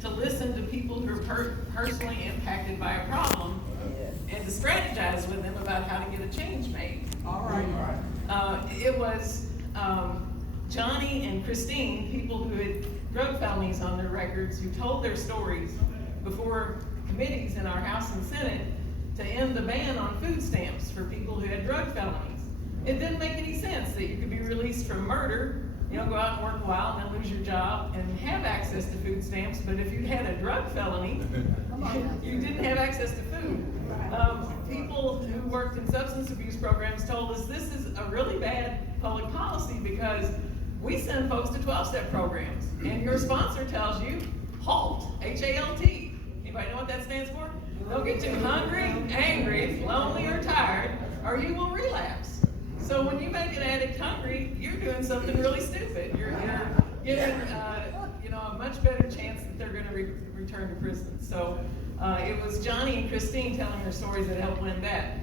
to listen to people who are personally impacted by a problem and to strategize with them about how to get a change made. All right. It was Johnny and Christine, people who had drug felonies on their records, who told their stories before committees in our House and Senate to end the ban on food stamps for people who had drug felonies. It didn't make any sense that you could be released from murder, go out and work a while and then lose your job and have access to food stamps, but if you had a drug felony, you didn't have access to food. People who worked in substance abuse programs told us this is a really bad public policy because we send folks to 12-step programs, and your sponsor tells you, HALT, H-A-L-T. Anybody know what that stands for? Don't get too hungry, angry, lonely, or tired, or you will relapse. So when you make an addict hungry, you're doing something really stupid. You're giving a much better chance that they're going to return to prison. So it was Johnny and Christine telling their stories that helped win that.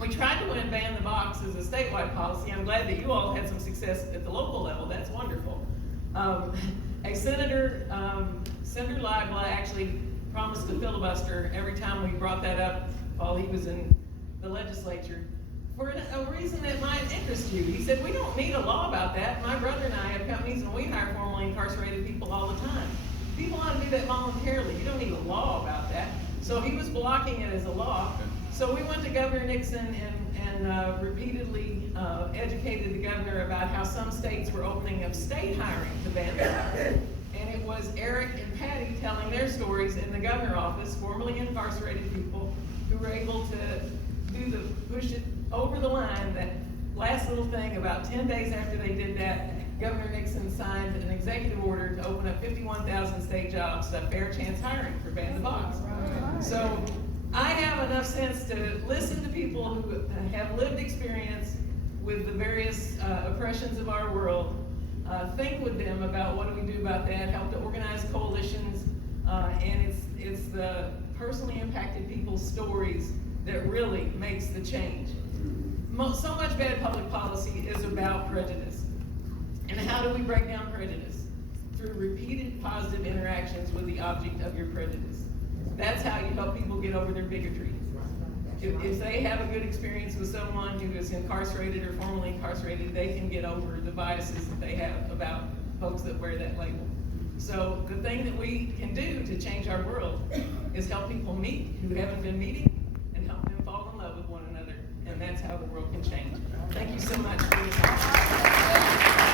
We tried to win ban the box as a statewide policy. I'm glad that you all had some success at the local level. That's wonderful. Senator Leibla actually promised to filibuster every time we brought that up while he was in the legislature for a reason that might interest you. He said, we don't need a law about that. My brother and I have companies and we hire formerly incarcerated people all the time. People ought to do that voluntarily. You don't need a law about that. So he was blocking it as a law. So we went to Governor Nixon and repeatedly educated the governor about how some states were opening up state hiring to ban it. And it was Eric and Patty telling their stories in the governor's office, formerly incarcerated people, who were able to push it over the line. That last little thing, about 10 days after they did that, Governor Nixon signed an executive order to open up 51,000 state jobs to fair chance hiring for Ban the Box. So I have enough sense to listen to people who have lived experience with the various oppressions of our world, think with them about what do we do about that, help to organize coalitions, and it's the personally impacted people's stories that really makes the change. So much bad public policy is about prejudice. And how do we break down prejudice? Through repeated positive interactions with the object of your prejudice. That's how you help people get over their bigotry. If they have a good experience with someone who is incarcerated or formerly incarcerated, they can get over the biases that they have about folks that wear that label. So the thing that we can do to change our world is help people meet who haven't been meeting and help them fall in love with one another. And that's how the world can change. Thank you so much for your time.